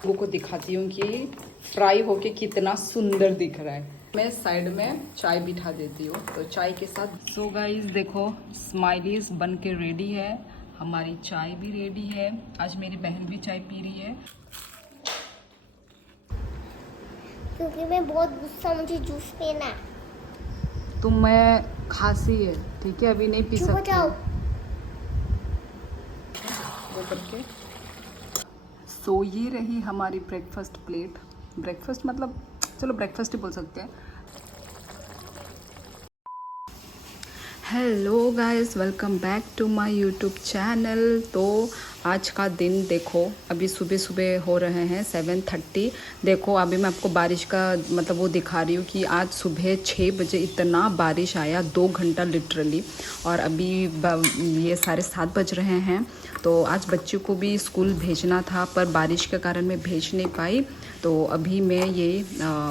लोगों को दिखाती हूँ कि फ्राई होके कितना सुंदर दिख रहा है। मैं साइड में चाय बिठा देती हूँ तो चाय के साथ। सो गाइस देखो, स्माइलीज बन के रेडी है, हमारी चाय भी रेडी है। आज मेरी बहन भी चाय पी रही है क्योंकि मैं बहुत गुस्सा, मुझे जूस पीना है। तो मैं खांसी है, ठीक है, अभी नहीं पी चुप हो सकती जाओ। वो करके। सो ये रही हमारी ब्रेकफास्ट प्लेट। ब्रेकफास्ट मतलब चलो ब्रेकफास्ट ही बोल सकते हैं। Hello guys, welcome back to my YouTube channel. तो आज का दिन देखो, अभी सुबह सुबह हो रहे हैं 7:30। देखो अभी मैं आपको बारिश का मतलब वो दिखा रही हूँ कि आज सुबह 6 बजे इतना बारिश आया, 2 घंटा लिटरली। और अभी ये 7:30 बज रहे हैं। तो आज बच्चों को भी स्कूल भेजना था पर बारिश के कारण मैं भेज नहीं पाई। तो अभी मैं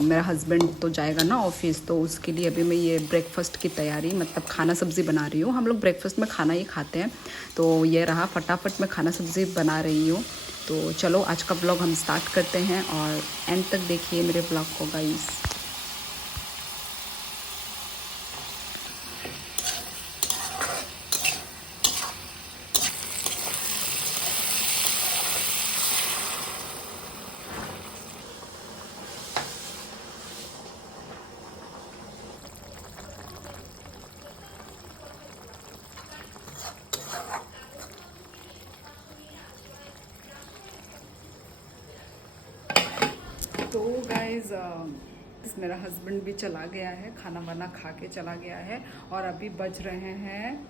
मेरा हस्बैंड तो जाएगा ना ऑफिस, तो उसके लिए अभी मैं ये ब्रेकफास्ट की तैयारी मतलब खाना सब्ज़ी बना रही हूँ। हम लोग ब्रेकफास्ट में खाना ही खाते हैं, तो ये रहा फटाफट मैं खाना सब्ज़ी बना रही हूँ। तो चलो आज का ब्लॉग हम स्टार्ट करते हैं और एंड तक देखिए मेरे ब्लॉग को गाइस। तो गाइज मेरा हस्बैंड भी चला गया है, खाना वाना खा के चला गया है। और अभी बज रहे हैं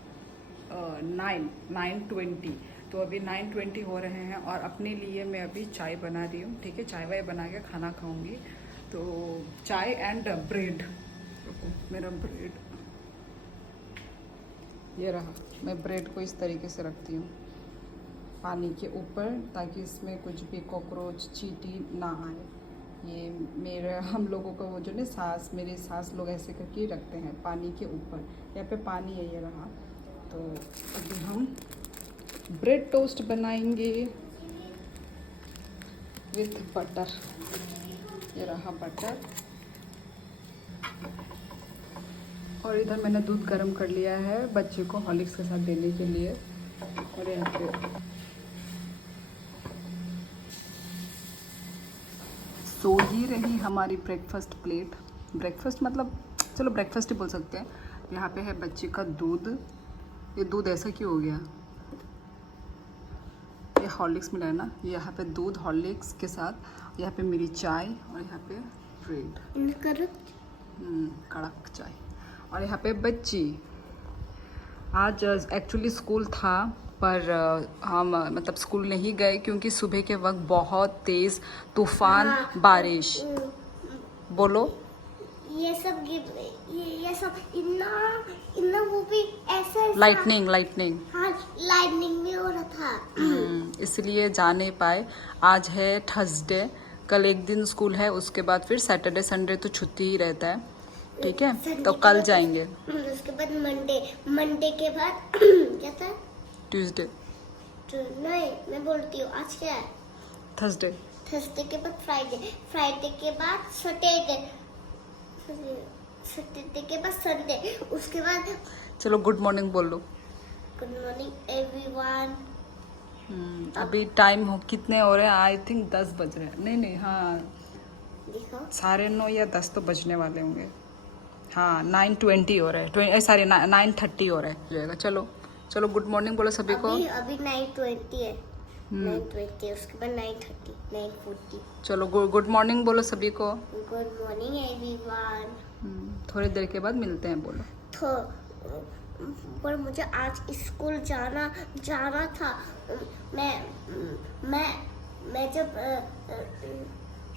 9:20। तो अभी 9:20 हो रहे हैं और अपने लिए मैं अभी चाय बना रही हूँ, ठीक है। चाय वाय बना के खाना खाऊंगी। तो चाय एंड ब्रेड, मेरा ब्रेड ये रहा। मैं ब्रेड को इस तरीके से रखती हूँ पानी के ऊपर, ताकि इसमें कुछ भी कॉकरोच चींटी ना आए। ये मेरे हम लोगों का वो जो ना सास, मेरे सास लोग ऐसे करके रखते हैं पानी के ऊपर। यहाँ पे पानी है, ये रहा। तो अभी हम ब्रेड टोस्ट बनाएंगे विथ बटर। ये रहा बटर। और इधर मैंने दूध गर्म कर लिया है बच्चे को हॉर्लिक्स के साथ देने के लिए। और यहाँ पे सो ये रही हमारी ब्रेकफास्ट प्लेट। ब्रेकफास्ट मतलब चलो ब्रेकफास्ट ही बोल सकते हैं। यहाँ पे है बच्चे का दूध। ये दूध ऐसा क्यों हो गया? ये हॉर्लिक्स मिला है ना। यहाँ पे दूध हॉर्लिक्स के साथ, यहाँ पे मेरी चाय और यहाँ पे ब्रेड, कड़क चाय। और यहाँ पे बच्ची। आज एक्चुअली स्कूल था पर हम मतलब स्कूल नहीं गए क्योंकि सुबह के वक्त बहुत तेज़ तूफान बारिश। बोलो। ये सब ये सब इतना इतना वो भी ऐसा लाइटनिंग हाँ, लाइटनिंग भी हो रहा था। इसलिए जा नहीं पाए। आज है थर्सडे, कल एक दिन स्कूल है, उसके बाद फिर सैटरडे संडे तो छुट्टी ही रहता है, ठीक है। तो कल जाएंगे। उसके बाद मंडे के बाद क्या था? ट्यूसडे। नहीं, मैं बोलती हूँ आज क्या है? थर्सडे। थर्सडे के बाद फ्राइडे के बाद सैटरडे के बाद संडे, उसके बाद चलो गुड मॉर्निंग बोल लो। Good morning everyone. अभी टाइम हो कितने हो रहे हैं? आई थिंक 10 बज रहे हैं। नहीं हाँ, देखो 9:30 या 10 तो बजने वाले होंगे। हाँ 9:20 हो रहा है, सॉरी 9:30 हो रहा है जाएगा। चलो चलो गुड मॉर्निंग बोलो सभी को। अभी 9:20 है। 9:20 उसके बाद 9:30 9:40। चलो गुड मॉर्निंग बोलो सभी को। Good morning everyone. थोड़ी देर के बाद मिलते हैं, बोलो। पर मुझे आज स्कूल जाना था। मैं जब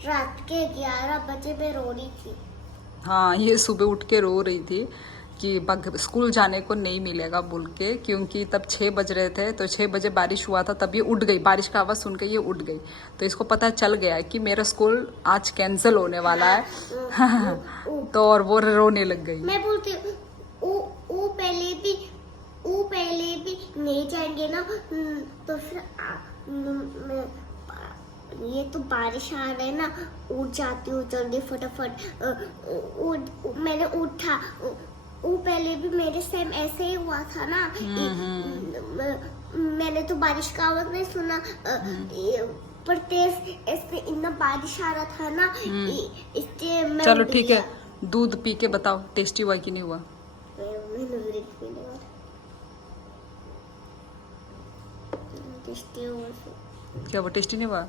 रात के 11 बजे में रो रही थी। हाँ ये सुबह उठ के रो रही थी कि स्कूल जाने को नहीं मिलेगा बोल के, क्योंकि तब 6 बज रहे थे। तो 6 बजे बारिश हुआ था, तब ये उठ गई। बारिश का आवाज़ सुन के ये उठ गई। तो इसको पता चल गया कि मेरा स्कूल आज कैंसिल होने वाला है। तो और वो रोने लग गई। मैं बोलती हूँ वो पहले भी नहीं जाएंगे ना, तो फिर ये पहले तो बारिश आ रहा है ना, उठ जाती हूँ जल्दी फटाफट। मैंने उठा, वो पहले भी मेरे सेम ऐसे ही हुआ था ना। मैंने तो बारिश का आवाज नहीं सुना, पर तेज ऐसे इतना बारिश आ रहा था ना, इसलिए मैं चलो उठ ठीक गया। है, दूध पी के बताओ टेस्टी हुआ कि नहीं हुआ। क्या वो टेस्टी नहीं हुआ?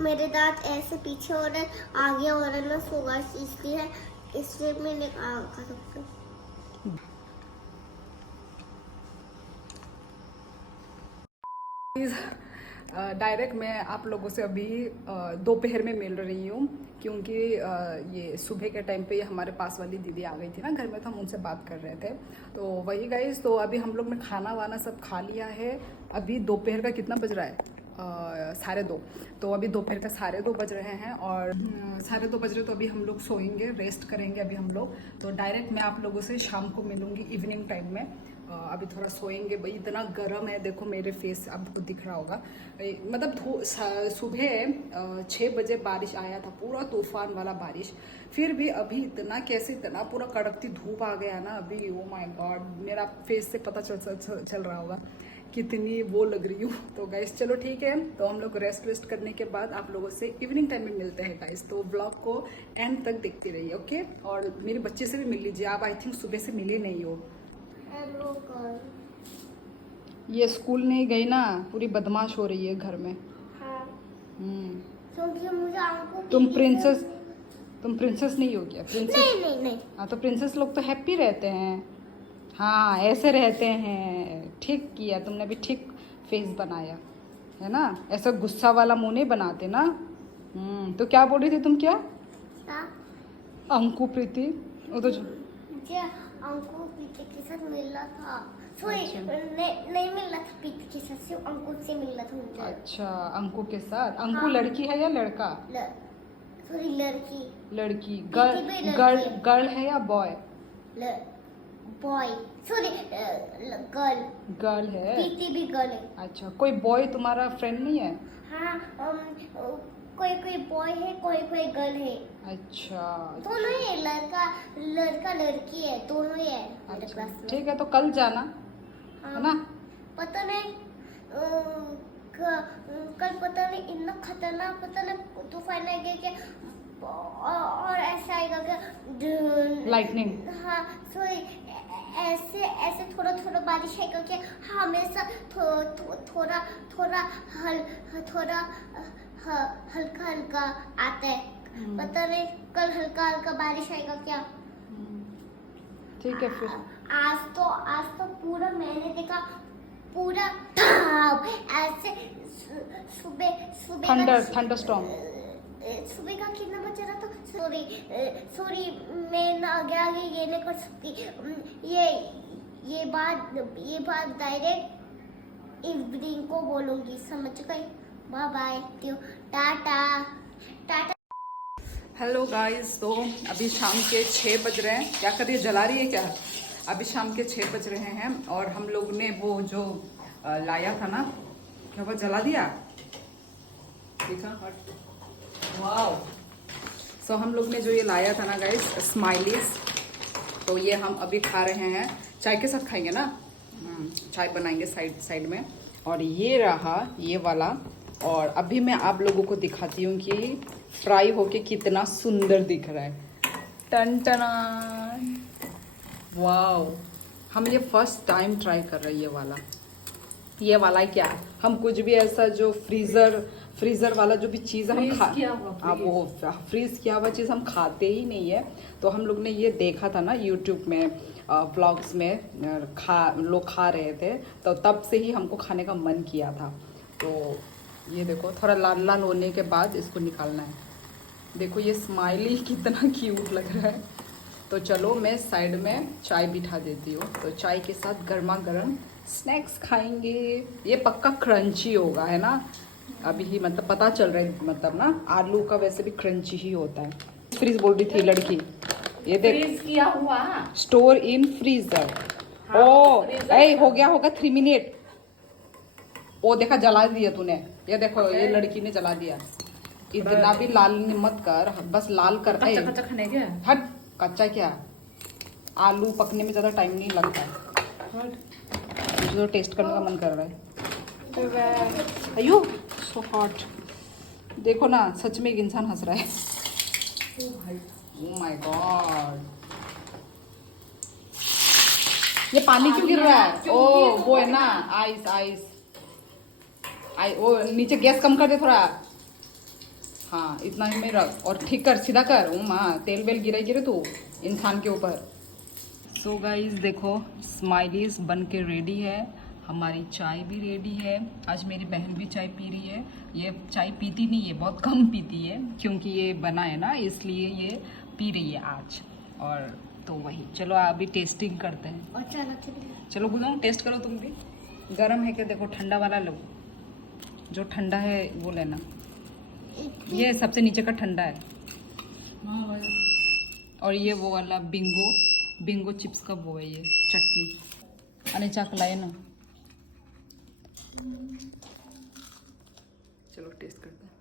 मेरे दांत ऐसे पीछे हो रहे, आगे हो रहे ना, सुगा इसलिए मैंने खा सकता हूँ। डायरेक्ट मैं आप लोगों से अभी दोपहर में मिल रही हूँ, क्योंकि ये सुबह के टाइम पे ये हमारे पास वाली दीदी आ गई थी ना घर में, तो हम उनसे बात कर रहे थे। तो वही गाइस, तो अभी हम लोग ने खाना वाना सब खा लिया है। अभी दोपहर का कितना बज रहा है? 2:30। तो अभी दोपहर का 2:30 बज रहे हैं, और 2:30 बज रहे, तो अभी हम लोग सोएंगे, रेस्ट करेंगे अभी हम लोग। तो डायरेक्ट मैं आप लोगों से शाम को मिलूंगी इवनिंग टाइम में। अभी थोड़ा सोएंगे भाई, इतना गर्म है, देखो मेरे फेस आपको दिख रहा होगा। मतलब सुबह 6 बजे बारिश आया था, पूरा तूफान वाला बारिश। फिर भी अभी इतना पूरा कड़कती धूप आ गया ना अभी। ओ माय गॉड, मेरा फेस से पता चल रहा होगा कितनी वो लग रही हूँ। तो गाइस चलो ठीक है, तो हम लोग रेस्ट करने के बाद आप लोगों से इवनिंग टाइम में मिलते हैं गाइस। तो ब्लॉग को एंड तक देखते रहिए, ओके। और मेरे बच्चे से भी मिल लीजिए, आप आई थिंक सुबह से मिले नहीं हो। ये स्कूल नहीं गई ना, पूरी बदमाश हो रही है घर में। हाँ। क्योंकि मुझे तुम प्रिंसेस नहीं हो क्या? प्रिंसेस नहीं। हाँ, तो प्रिंसेस लोग तो हैप्पी रहते हैं। हाँ, ऐसे रहते हैं। ठीक किया तुमने भी, ठीक फेस बनाया है ना, ऐसा गुस्सा वाला मुंह नहीं बनाते ना। तो क्या बोल रही थी तुम? क्या अंकु प्रीति? वो तो मुझे अंकु प्रीति के साथ मिलना था। सॉरी, अच्छा। नहीं मिलना था प्रीति के साथ, सिर्फ अंकु से मिलना था मुझे। अच्छा, अंकु के साथ। अंकु हाँ। लड़की है या लड़का? सॉरी, लड़की। गर्ल है या बॉय? बॉय, सॉरी, गर्ल है। प्रीति भी गर्ल है। अच्छा, कोई बॉय तुम्हारा फ्रेंड नहीं है? हाँ, कोई बॉय है, कोई गर्ल है। अच्छा, दोनों ही है, लड़का लड़की है, दोनों ही है मेरे क्लास में। ठीक है, तो कल जाना। हाँ, है ना? पता नहीं, कल पता नहीं, इतना खतरनाक पता नहीं तूफान आएगा क्या, और ऐसा आएगा क्या, लाइटनिंग। हाँ, सॉरी, ऐसे थोड़ा बारिश आएगा क्या, हमेशा थोड़ा हल्का आता है। पता नहीं कल हल्का बारिश आएगा क्या। ठीक है फिर। आज तो पूरा मैंने देखा, पूरा ऐसे सुबह थंडरस्टॉर्म। सुबह का कितना बज रहा था? सॉरी, मैं ना आगे ये नहीं कर सकती। ये बात डायरेक्ट इवनिंग को बोलूंगी, समझ गई? Bye bye, tata. Hello guys, तो अभी शाम के 6 बज रहे हैं। क्या कर रही है, जला रही है क्या? अभी शाम के 6 बज रहे हैं, और हम लोग ने वो जो लाया था ना, क्या वो जला दिया? देखा, वाओ। सो हम लोग ने जो ये लाया था ना गाइस, स्माइलीज, तो ये हम अभी खा रहे हैं। चाय के साथ खाएंगे ना, चाय बनाएंगे साइड में। और ये रहा ये वाला, और अभी मैं आप लोगों को दिखाती हूँ कि फ्राई होके कितना सुंदर दिख रहा है। टन टना, वाओ। हम ये फर्स्ट टाइम ट्राई कर रहे हैं ये वाला क्या, हम कुछ भी ऐसा जो फ्रीजर वाला जो भी चीज़ हम वो फ्रीज किया हुआ चीज़ हम खाते ही नहीं है। तो हम लोग ने ये देखा था ना यूट्यूब में, व्लॉग्स में लोग खा रहे थे, तो तब से ही हमको खाने का मन किया था। तो ये देखो, थोड़ा लाल होने के बाद इसको निकालना है। देखो ये स्माइली कितना क्यूट लग रहा है। तो चलो मैं साइड में चाय बिठा देती हूँ, तो चाय के साथ गर्मा गर्म स्नैक्स खाएंगे। ये पक्का क्रंची होगा, है ना? अभी ही मतलब पता चल रहा है, मतलब ना आलू का वैसे भी क्रंची ही होता है। फ्रीज बोल रही थी लड़की, ये देख, फ्रीज किया हुआ, स्टोर इन फ्रीजर। हाँ, ओ फ्रीजर ए, हो गया होगा 3 मिनट। ओ देखा जला दिया तूने, ये देखो ये लड़की ने जला दिया। इतना भी लाल मत कर, बस लाल कर। कच्चा कच्चा खाने क्या? हट, कच्चा क्या, आलू पकने में ज्यादा टाइम नहीं लगता है। मुझे तो टेस्ट करने का मन कर रहा है। अयो सो हॉट। देखो ना, सच में एक इंसान हंस रहा है। ओह माय गॉड, ये पानी क्यों गिर रहा है? ओ वो है ना, आइस आइस वो नीचे गैस कम कर दे थोड़ा। हाँ इतना ही में रख और ठीक कर, सीधा कर। ओ माँ, तेल वेल गिरे तू इंसान के ऊपर। सो गाइस देखो, स्माइलीज बन के रेडी है, हमारी चाय भी रेडी है। आज मेरी बहन भी चाय पी रही है। ये चाय पीती नहीं है, बहुत कम पीती है, क्योंकि ये बना है ना, इसलिए ये पी रही है आज। और तो वही, चलो अभी टेस्टिंग करते हैं। अच्छा चलो गुलाम, टेस्ट करो तुम भी। गर्म है क्या? देखो ठंडा वाला लो, जो ठंडा है वो लेना। ये सबसे नीचे का ठंडा है। और ये वो वाला बिंगो चिप्स का वो है, ये चटनी। अने चाक लाए ना, चलो टेस्ट करते हैं।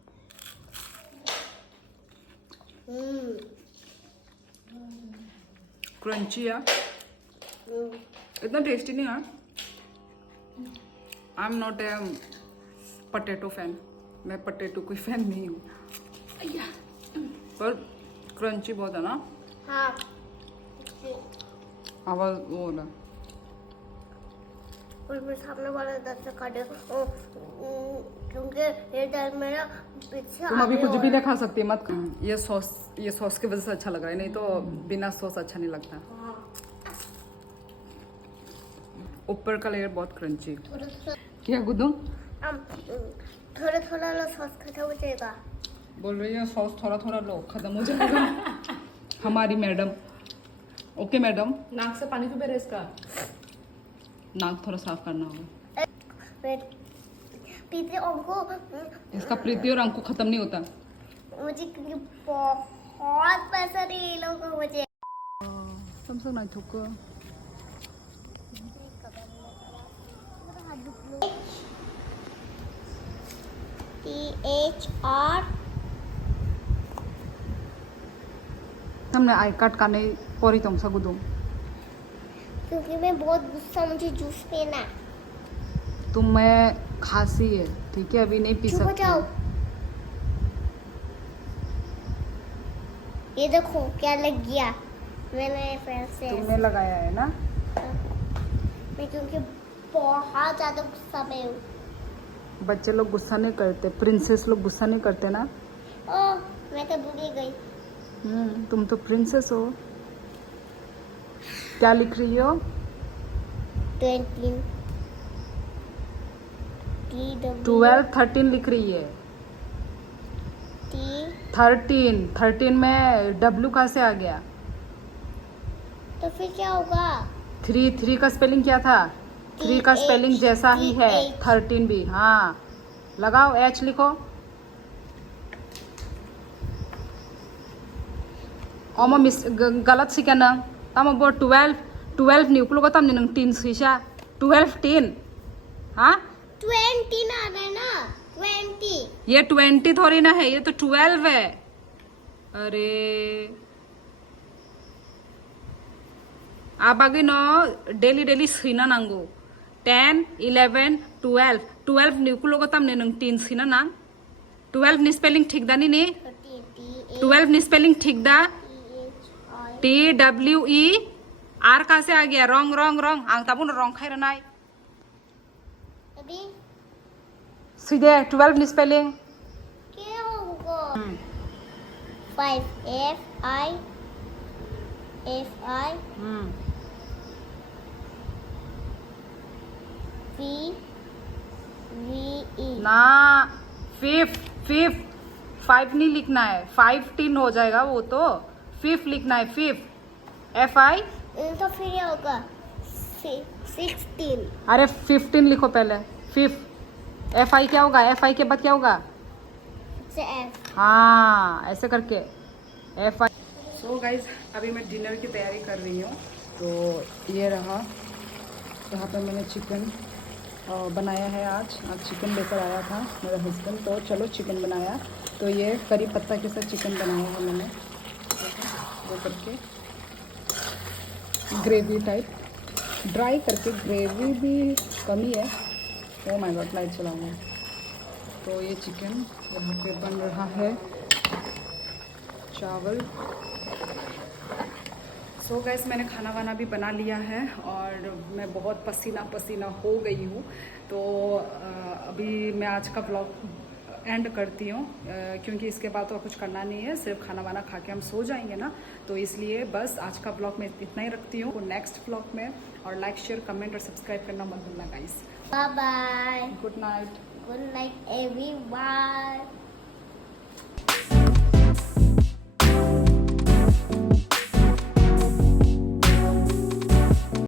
क्रंची है, इतना टेस्टी नहीं है। I am not a potato fan, मैं पटेटो कोई फैन नहीं हूँ, पर क्रंची बहुत है ना। हाँ आवाज वो ना, और मैं सामने वाला दस से काटे क्योंकि ये दर्द मेरा पीछे। तुम अभी कुछ भी नहीं खा सकती, मत खा। ये सॉस की वजह से अच्छा लग रहा है, नहीं तो बिना सॉस अच्छा नहीं लगता। ऊपर का लेयर बहुत क्रंची। क्या गुदू? थोड़ा लो, सॉस खत्म हो जाएगा। बोल रही है सॉस थोड़ा लो, खत्म हो जाएगा। हमारी मैडम। Okay madam. नाक से पानी क्यों बह रहा है इसका? नाक थोड़ा साफ करना होगा। प्रीति हमको, इसका प्रीति और अंकु खत्म नहीं होता। मुझे क्योंकि बहुत पसंद है ये लोग को मुझे। समझ नहीं थुक। THR हमने आई कार्ड का नहीं पोरी तुम सा गुदू। क्योंकि मैं बहुत गुस्सा, मुझे जूस पीना। तुम्हें खांसी है, ठीक है, अभी नहीं पी चुप हो सकती। जाओ। ये देखो क्या लग गया, मैंने फिर से तुमने लगाया है ना। मैं क्योंकि बहुत ज्यादा गुस्सा में हूँ। बच्चे लोग गुस्सा नहीं करते, प्रिंसेस लोग गुस्सा नहीं करते ना। ओह मैं तो भूल ही गई। तुम तो प्रिंसेस हो। क्या लिख रही हो? 12 13 लिख रही है। T 13 में W कहाँ से आ गया? तो फिर क्या होगा? 3 का स्पेलिंग क्या था? 3 का स्पेलिंग जैसा ही है 13 भी। हाँ लगाओ, H लिखो। ओमा मिस गलत सी क्या ना? तम अब 12 निकलो को तम निनंग 3 सीशा 12 हाँ 20 ना रहा है ना, 20। ये 20 थोड़ी ना है, ये तो 12 है। अरे आप आगे ना डेली सीना नांगो 10 11 12 निकलो को तम निनंग 3 सीना नांग 12 नि स्पेलिंग ठीक दा नहीं 12 नि स्पेलिंग ठीक दा। TWER कहाँ से आ गया? रॉन्ग आंग ताबू ना रॉन्ग खाई रनाई। अभी सीधे 12 नि स्पेलिंग क्या होगा? 5 FI VE ना 5 नहीं लिखना है, 15 हो जाएगा वो तो। 5 लिखना है, 5 FI। तो फिर क्या होगा? 16। अरे 15 लिखो पहले, 5 FI क्या होगा? FI के बाद क्या होगा? से F। हाँ ऐसे करके FI। सो गाइज अभी मैं डिनर की तैयारी कर रही हूँ। तो ये रहा, यहाँ पर मैंने चिकन बनाया है। आज चिकन लेकर आया था मेरा हस्बैंड, तो चलो चिकन बनाया। तो ये करी पत्ता के साथ चिकन बनाया है मैंने, वो करके ग्रेवी टाइप, ड्राई करके, ग्रेवी भी कमी है। ओ माय गॉड, लाइट चलाऊंगा। तो ये चिकन यहाँ पे बन रहा है, चावल। सो गाइस, मैंने खाना वाना भी बना लिया है और मैं बहुत पसीना पसीना हो गई हूँ। तो अभी मैं आज का व्लॉग एंड करती हूँ, क्योंकि इसके बाद तो कुछ करना नहीं है, सिर्फ खाना वाना खा के हम सो जाएंगे ना। तो इसलिए बस आज का व्लॉग मैं इतना ही रखती हूँ। नेक्स्ट व्लॉग में, और लाइक शेयर कमेंट और सब्सक्राइब करना मत भूलना guys. Bye bye, good night. Good night everyone.